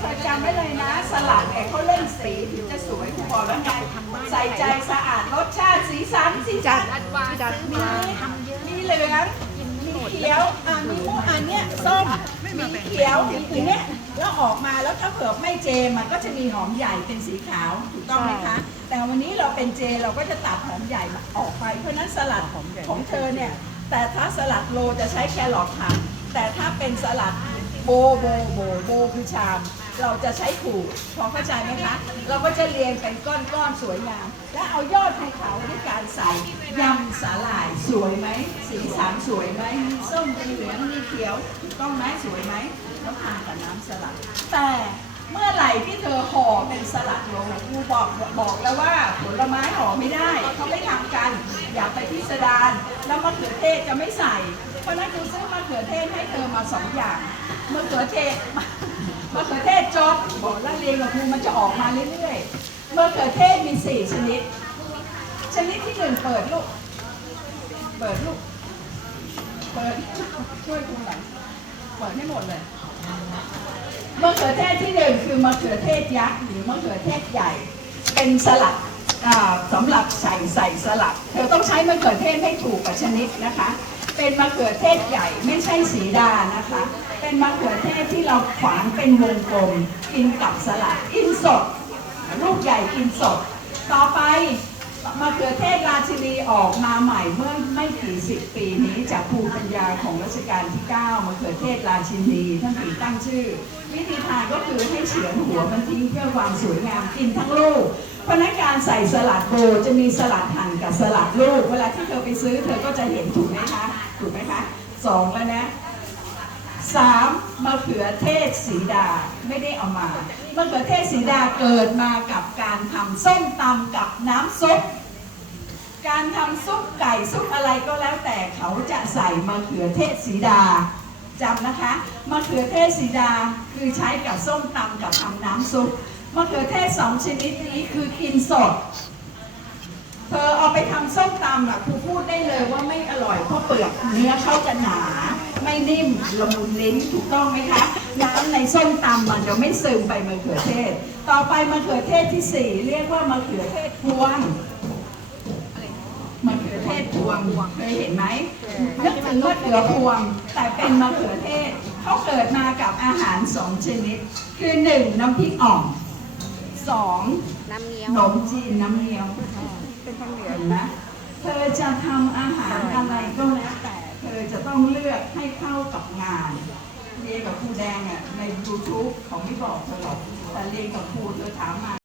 เธอจำไว้เลยนะ สลัดเนี่ยเขาเล่นสีถึงจะสวยคุณบอกแล้วไงใส่ใจสะอาดรสชาติสีสันสีสันจัดมีมีเหลืองมีเขียวอะมีม่วงอันเนี้ยส้มมีเขียวอย่างเงี้ยแล้วออกมาแล้วถ้าเผื่อไม่เจมันก็จะมีหอมใหญ่เป็นสีขาวถูกต้องไหมคะ แต่วันนี้เราเป็นเจเราก็จะตัดหอมใหญ่ออกไปเพราะฉะนั้นสลัดของเธอเนี่ยแต่ถ้าสลัดโลจะใช้แครอทค่ะแต่ถ้าเป็นสลัดโบโบโบโบคือชาม เราจะใช้ถูกพอเข้าใจไหมคะ เราก็จะเรียงเป็นก้อนๆสวยงาม และเอายอดภูเขาในการใส่ยำสาหร่ายสวยไหมสีสันสวยไหมมีส้มมีเหลืองมีเขียวถูกต้องไหมสวยไหมแล้วทานกับน้ำสลัด แต่เมื่อไหร่ที่เธอห่อเป็นสลัดลครูบอกบอกแล้วว่าผลไม้ห่อไม่ได้เขาไม่ทำกัน อย่าไปพิสดารแล้วมะเขือเทศจะไม่ใส่ เพราะฉะนั้นครูซื้อมะเขือเทศให้เธอมาสองอย่างมะเขือเทศ มะเขือเทศจบบอกแล้วเรียนกับครูมันจะออกมาเรื่อยๆมะเขือเทศมีสี่ชนิด ชนิดที่หนึ่งเปิดลูก เปิดลูก เปิดช่วยครูหน่อยเปิดให้หมดเลยมะเขือเทศที่หนึ่งคือมะเขือเทศยักษ์หรือมะเขือเทศใหญ่ เป็นสลัดสำหรับใส่ใส่สลัด เธอต้องใช้มะเขือเทศให้ถูกกับชนิดนะคะ เป็นมะเขือเทศใหญ่ไม่ใช่สีดานะคะ เป็นมะเขือเทศที่เราขวางเป็นวงกลม กินกับสลัดกินสด ลูกใหญ่กินสด ต่อไป มะเขือเทศราชินีออกมาใหม่เมื่อไม่กี่สิบปีนี้จากภูมิปัญญาของรัชกาลที่ 9มะเขือเทศราชินีท่านถึงตั้งชื่อ วิธีทานก็คือให้เฉือนหัวมันทิ้งเพื่อความสวยงามกินทั้งลูกเพราะนั้นการใส่สลัดโบจะมีสลัดหั่นกับสลัดลูก เวลาที่เธอไปซื้อเธอก็จะเห็นถูกไหมคะถูกไหมคะสองแล้วนะสามมะเขือเทศสีดาไม่ได้เอามา มะเขือเทศสีดาเกิดมากับการทำส้มตำกับน้ำซุป การทำซุปไก่ซุปอะไรก็แล้วแต่เขาจะใส่มะเขือเทศสีดาจำนะคะมะเขือเทศสีดาคือใช้กับส้มตำกับทำน้ำซุปมะเขือเทศสองชนิดนี้คือกินสด เธอเอาไปทำส้มตำอะครูพูดได้เลยว่าไม่อร่อยเพราะเปลือกเนื้อเขาจะหนา ไม่นิ่มละมุนลิ้นถูกต้องไหมคะน้ำในส้มตำมันจะไม่ซึมไปมะเขือเทศ ต่อไปมะเขือเทศที่สี่เรียกว่ามะเขือเทศพวงมะเขือเทศพวงเคยเห็นไหมนึกถึงมะเขือพวง แต่เป็นมะเขือเทศเขาเกิดมากับอาหารสองชนิด คือหนึ่งน้ำพริกอ่องสองน้ำเงี้ยขวนมจีนน้ำเงี้ยวเป็นข้าวเหนียวนะเธอจะทำอาหารอะไรก็แล้วแต่เธอ จะต้องเลือกให้เข้ากับงาน เรียนกับครูแดงอะใน YouTube ของไม่บอกเธอดแต่เรียนกับครูเธอถามมา